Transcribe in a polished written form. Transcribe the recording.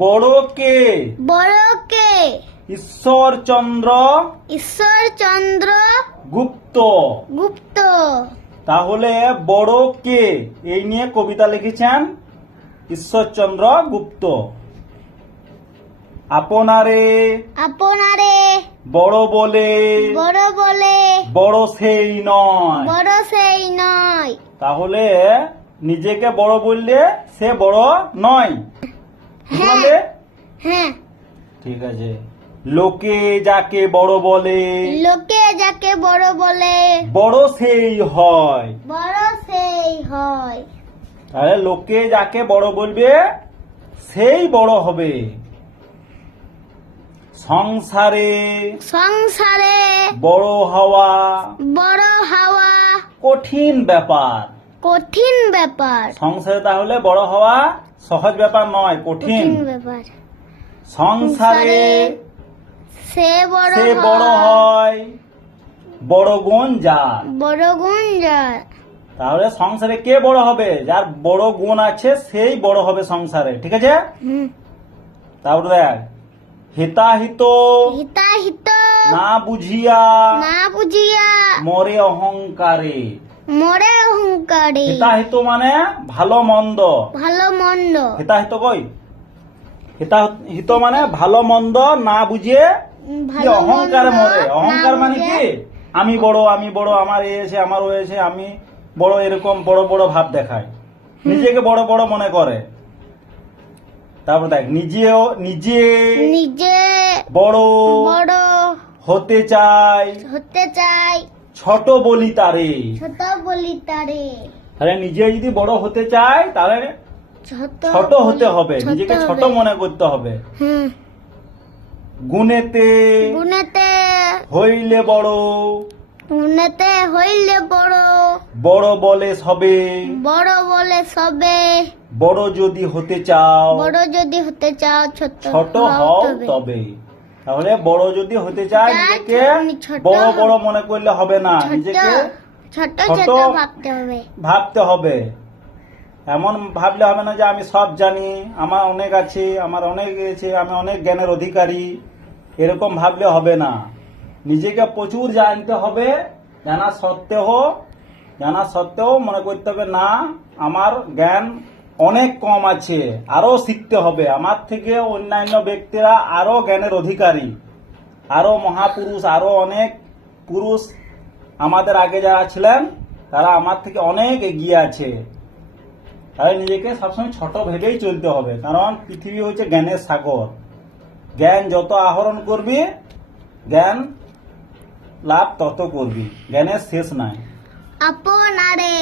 বড় কে? বড় কে? ঈশ্বরচন্দ্র ঈশ্বরচন্দ্র গুপ্ত। গুপ্ত। তাহলে বড় কে এই নিয়ে কবিতা লিখেছেন ঈশ্বরচন্দ্র গুপ্ত। আপনারে আপনারে বড় বলে বড় বলে বড় সেই নয়। বড় সেই নয়। তাহলে নিজেকে বড় বললে সে বড় নয়। হ্যাঁ। বুঝলে? হ্যাঁ। ঠিক আছে। লোকে যাকে বড় বলে লোকে যাকে বড় বলে বড় সেই হয়। বড় সেই হয়। তাহলে লোকে যাকে বড় বলবে সেই বড় হবে। সংসারে সংসারে বড় হওয়া বড় হওয়া কঠিন ব্যাপার। কঠিন ব্যাপার। সংসারে তাহলে বড় হওয়া সহজ ব্যাপার নয়, কঠিন। কঠিন ব্যাপার। সংসারে সে বড় সে বড় হয় বড় গুণ যার। বড় গুণ যার। তাহলে সংসারে কে বড় হবে? যার বড় গুণ আছে সেই বড় হবে সংসারে। ঠিক আছে। হুম। তারপরে দেখ, হিতাহিত হিতাহিত না বুঝিয়া না বুঝিয়া মরে অহংকারে। মরে অহংকারে। হিতাহিত মানে ভালো মন্দ। ভালো মন্দ। হিতাহিত কই? হিতাহিত মানে ভালো মন্দ না বুঝিয়ে কি ভালো অহংকারে মন্দ মরে। না অহংকার মানে বুঝে। কি? আমি বড় আমার হয়েছে আমার হয়েছে আমি বড়, এরকম বড় বড় ভাব দেখায়, নিজেকে বড় বড় মনে করে। তারপর দেখ, নিজে নিজে বড় বড় হতে চাই হতে চাই ছোট বলি তারে। ছোট বলি তারে। তাহলে নিজে যদি বড় হতে চায় তাহলে ছোট হতে হবে, নিজেকে ছোট মনে করতে হবে। হুম। গুণেতে গুণেতে হইলে বড় গুণেতে হইলে বড় বড় বলে সবে। বড় বলে সবে। বড় যদি হতে চাও বড় যদি হতে চাও ছোট ছোট হও তবে। তাহলে বড় যদি হতে চায় নিজেকে ছোট বড় বড় মনে করলে হবে না, ছোট নিজেকে ছোট ছোট ছোট ভাবতে হবে। ভাবতে হবে। এমন ভাবলে হবে না যে আমি সব জানি, আমার অনেক আছে, আমার অনেক আছে, আমি অনেক জ্ঞানের অধিকারী, এরকম ভাবলে হবে না। নিজেকে প্রচুর জানতে হবে। জানা সত্ত্বেও মনে করতে হবে না আমার জ্ঞান অনেক কম আছে, আরো শিখতে হবে। আমার থেকে অন্যান্য ব্যক্তিরা আরো জ্ঞানের অধিকারী, আরো মহাপুরুষ, আরো অনেক পুরুষ আমাদের আগে যারা ছিলেন তারা আমার থেকে অনেক এগিয়ে আছে। তাহলে নিজেকে সবসময় ছোট ভেবেই চলতে হবে, কারণ পৃথিবী হচ্ছে জ্ঞানের সাগর। জ্ঞান যত আহরণ করবি জ্ঞান লাভ তত করবি, জ্ঞানের শেষ নাই। আপনারে